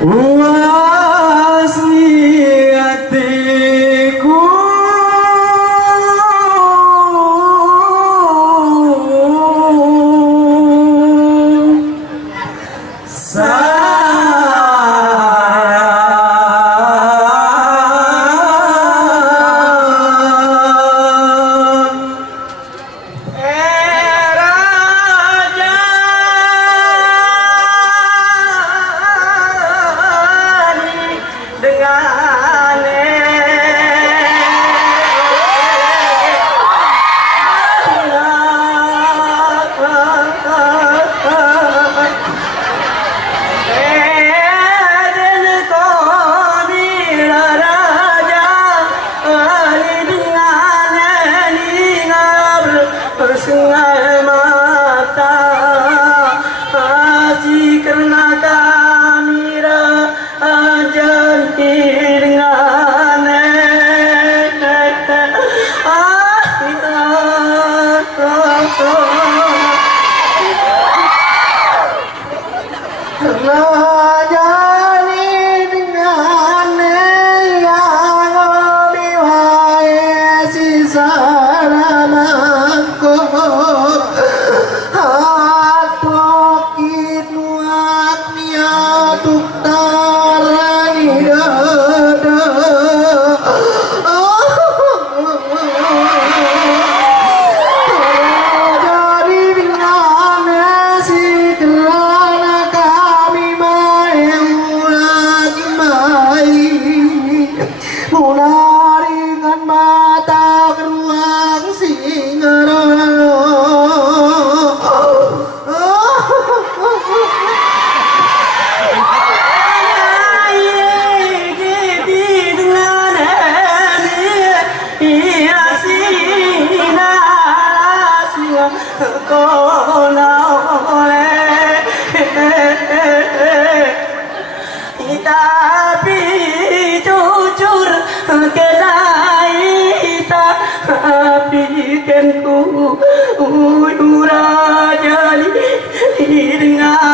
Wasni hatiku bersengal mata hati karena kami janji dengan tapi jujur kita bikinku urajali dengan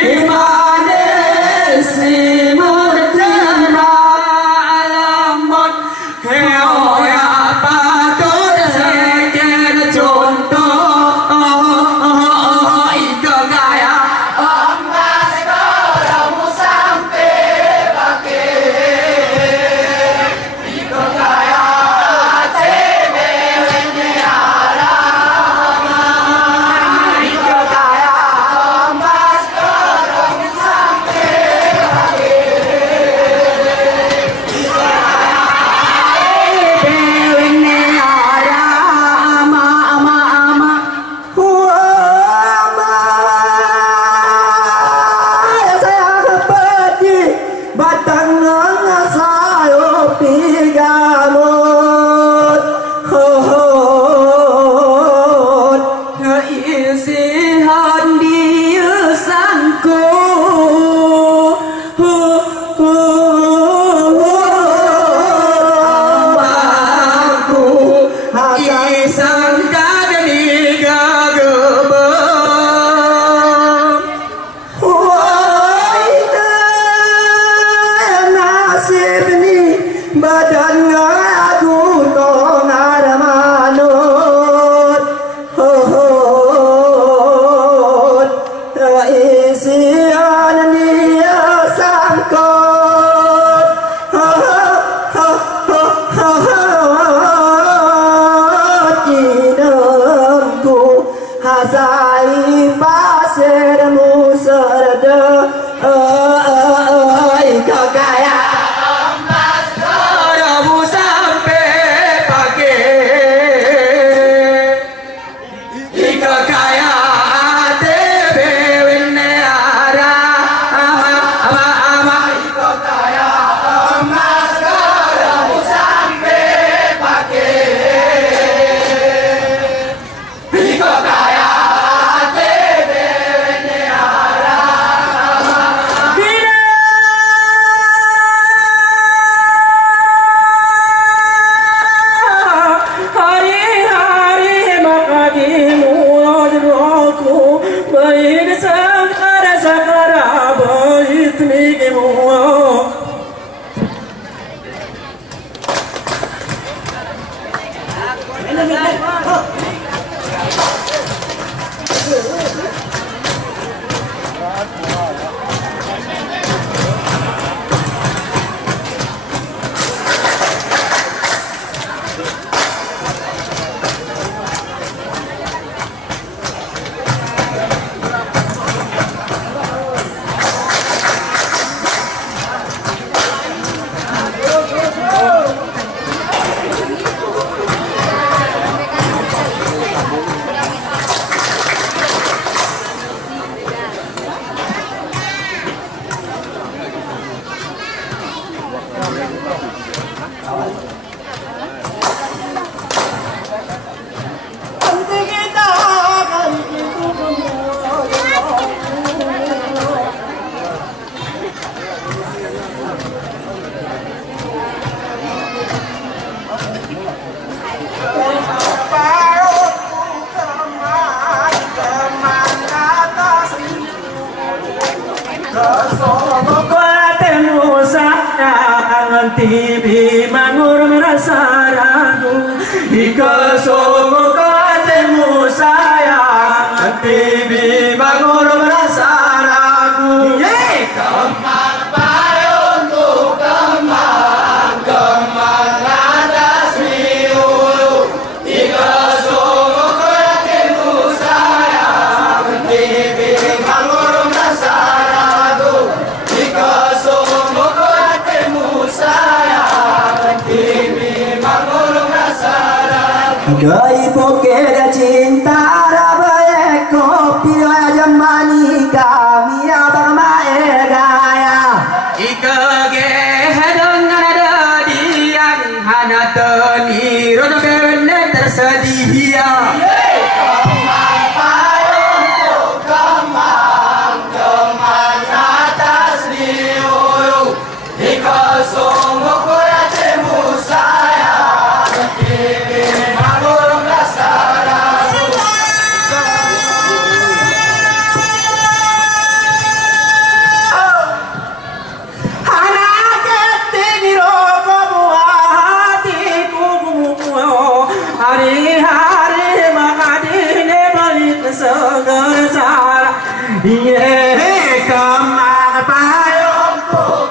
Terima kasih. batang sayo pigamot hot isihan dia sangko isang kadani gagabang Wai nasib ni badan aku to ngaramanut hot isian ni sangkot Hazai pasir musarda kakaya emas karamu sampai pagi kakaya tebe winara ama kakaya emas karamu sampai pagi kakaya Tibi mangur merasa ragu Ika somo katemu sayang Tibi mangur merasa ragu Kemang payung tu kemang atas miulu Ika somo katemu sayang Tibi mangur merasa ragu Ika somo Gay poker cinta rabaye kopi jamani kami abang mae gaya ikage dengan ada diang hana teni rodo kene tersedia kemang payungku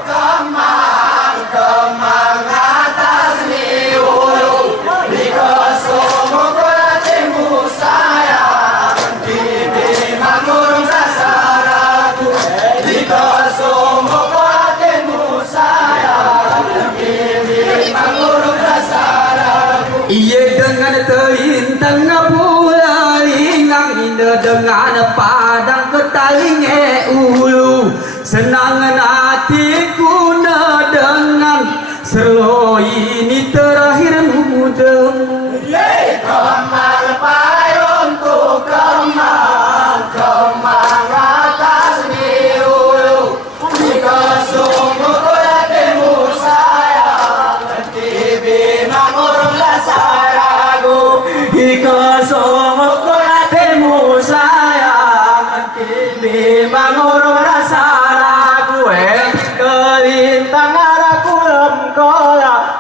kemang atas miulu Ika somo katemu sayang Tibi mangur rasa ragu Ika somo katemu sayang Tibi mangur rasa ragu Iya dengan terintang bulan ingang indah dengan pan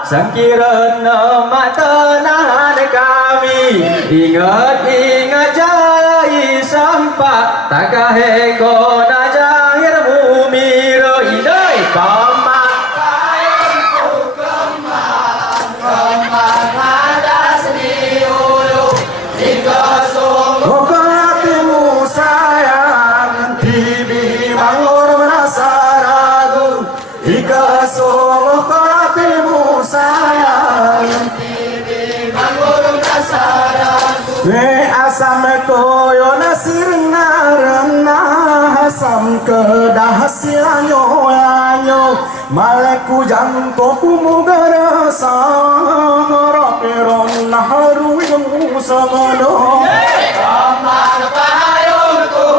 Sangkirana mata nahan kami Ingat-ingat jalai sampak Tak kahe ko na jahir bumi Idoi kemang Kayunku kemang atas di ulu Hingga sungguh hatimu sayang Tibi bangun merasa ragu Hingga sungguh hatimu sayang Tibi bangun merasa ragu Asam koyo nasir ngarana Asam kedah silanyo Maleku jangko kumu garasa Rapiron naharu yang samano Kemang payungku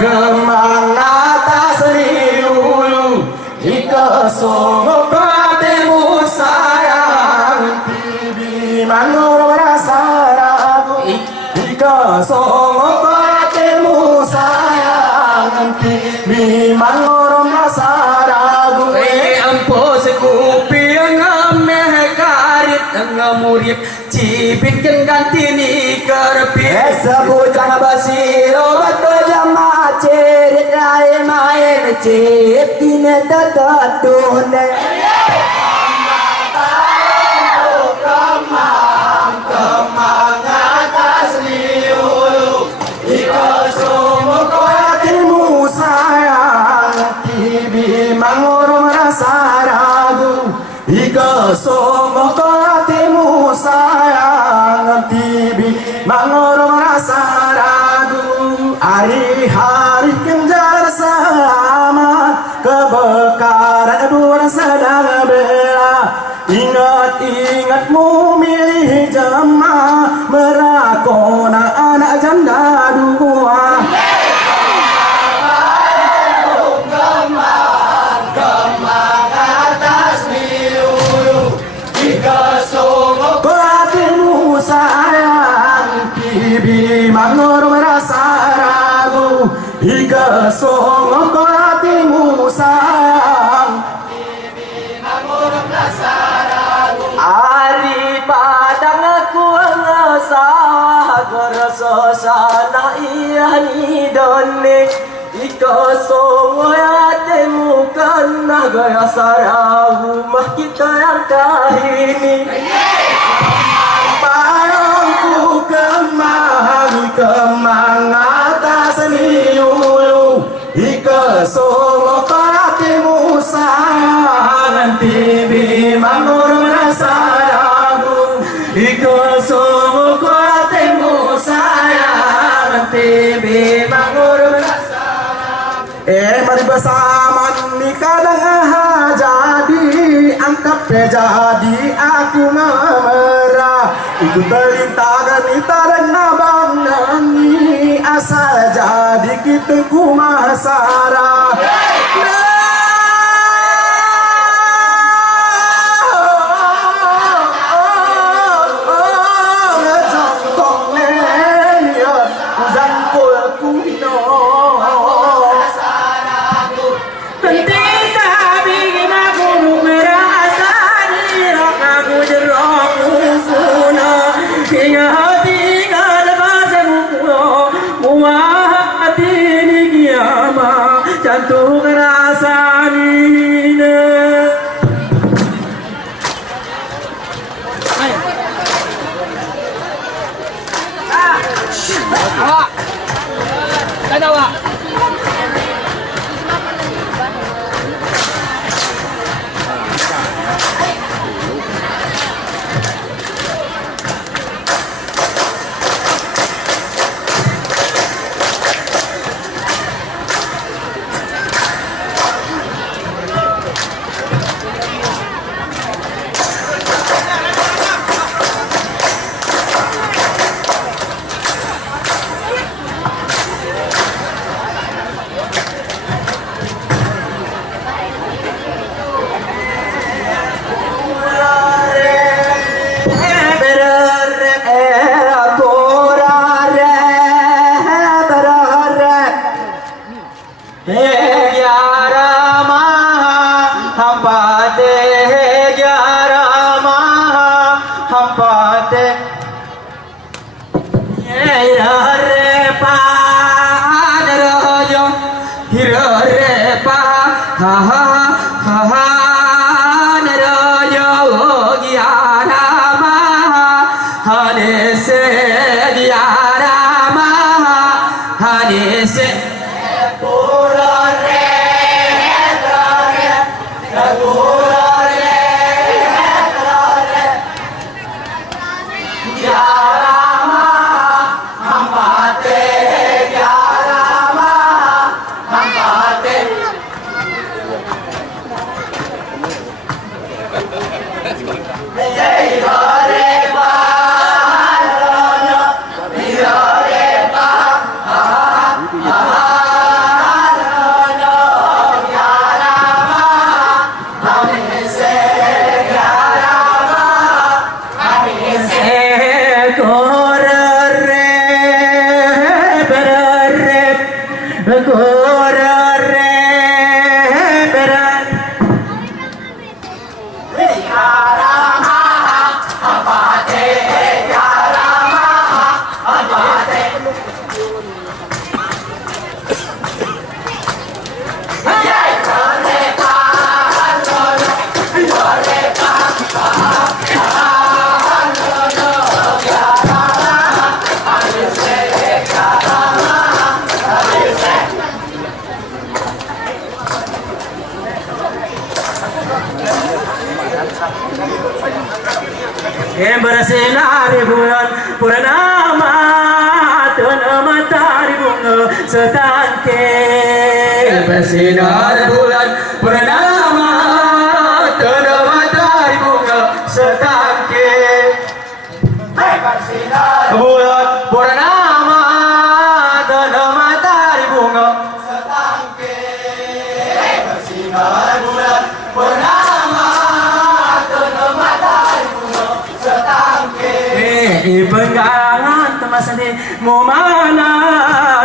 kemang atas riulu Ika sungguh hatimu sayang Tibi manur merasa ragu Ika sungguh hatimu sayang Tibi manur merasa ragu Ampun sekupi yang ameh karit Yang murid cipit yang ganti ni kerpit Sebut jangan basiro betul jamaah cerit Rai main cip kini tetap tunai Kemang atas liulu Ika sungguh hatimu sayang Tibi mangur merasa ragu Ika sungguh hatimu sayang Tibi mangur merasa ragu Hari-hari kenjar sama Kebekaran dua sedang bela Ingat-ingatmu milih jemaah Merakona anak janda dua Kemang atas liulu Ika sungguh hatimu sayang Tibi mangur merasa ragu Ika sungguh hatimu sayang Tibi mangur merasa ragu Ari padang aku ngasah Gerasa sana iya ni donik Ika sungguh hatimu Karena gaya sarah rumah kita yang kahini Payungku kemang atas liulu Ika sungguh hatimu sayang Tibi mangur merasa ragu Ika sungguh hatimu sayang Tibi mangur merasa ragu Mari bersama ni kadang jadi Angkat jadi aku ngemerah Ikut berlintagan ni tarang nabang nangi Asal jadi kita kumasara Bersinar bulan purnama tengah matahari bunga setangke. Bersinar bulan purnama tengah matahari bunga setangke. Bersinar bulan purnama tengah matahari bunga setangke. Bersinar bulan purnama tengah matahari bunga setangke. Penggalangan teman sendiri mau mana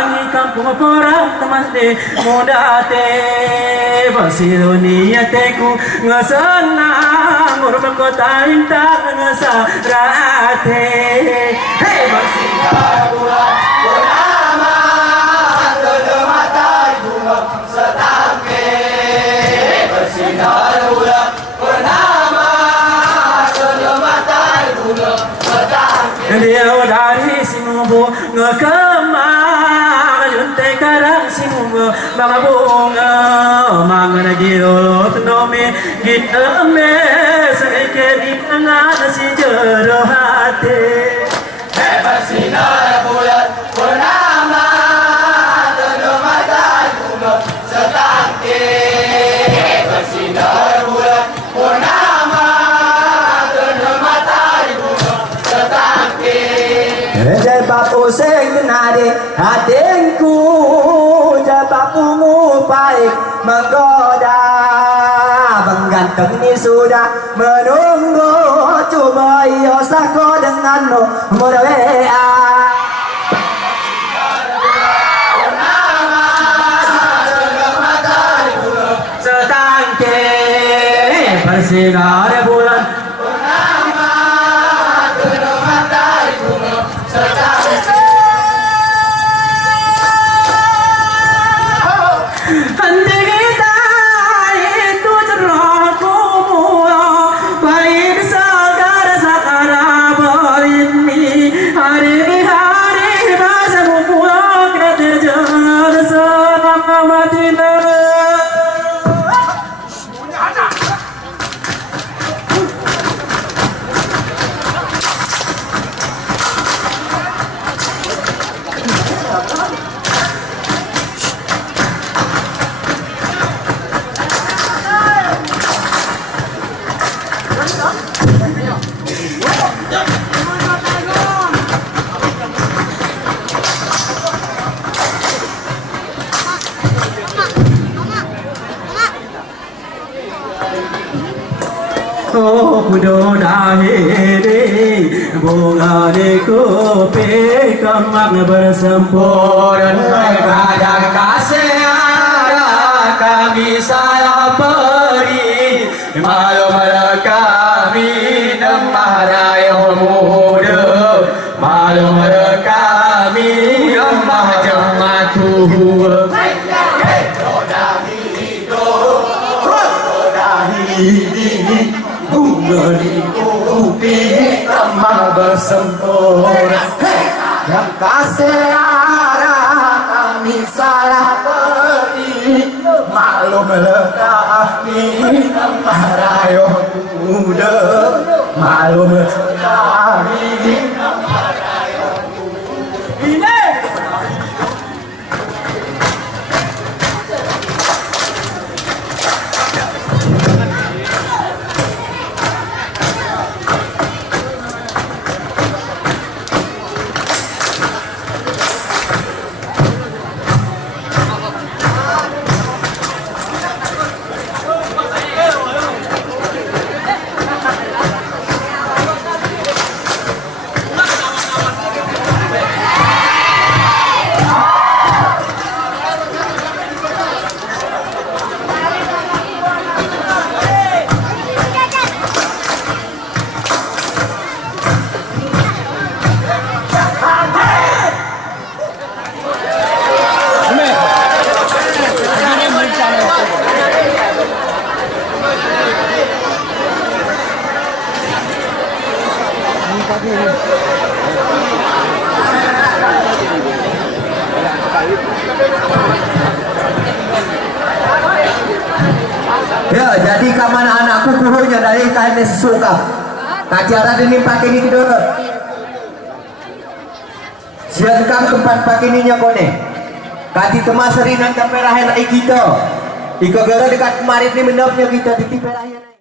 di kampung orang teman sendiri mau date Barcelona teku ngesenang urban kota intang ngesarate. Hey Barcelona bulan purnama tengah matahari bunga setangke. Barcelona bulan purnama tengah matahari bunga setangke. Dia dari simubu ngekemang junte karang simubu banga bunga mangana gilolot nomi gitame seke ditengah si jero hati. Bersinar bulan purnama tengah matahari bunga setangke. Bersinar bulan purnama tengah matahari bunga setangke. Jai bapu sing nade hatinku, jai bapu ngupai menggoda. Mengganteng ini sudah menunggu, cuma iyo sako dengan nomor WA. Setangke bersinar bulan purnama tengah matahari bunga setangke. Henti kita itu cerahku baik segar sekarang ini hari-hari bahasamu pulang kita terjun senang mati. Oh kudo dahiri bunga di kopi kemak bersempurna kadang kasih ada kami salah beri malu kami nemah yang muda malu kami nemah jemaah tua. ini bunga di kuping kemang bersempurna. Yang kasih arah kami salah beri, maklum lekaki marayo muda, maklum lekaki marayo ini. Ya, jadi kamana anakku kurunya dari KMS Suka. Kacara ini pakai ini dulu. Siapkan tempat pakai ininya kone. Kati temasari nanti perahan kita. Ika gara dekat kemarin ini menapnya kita di perahan.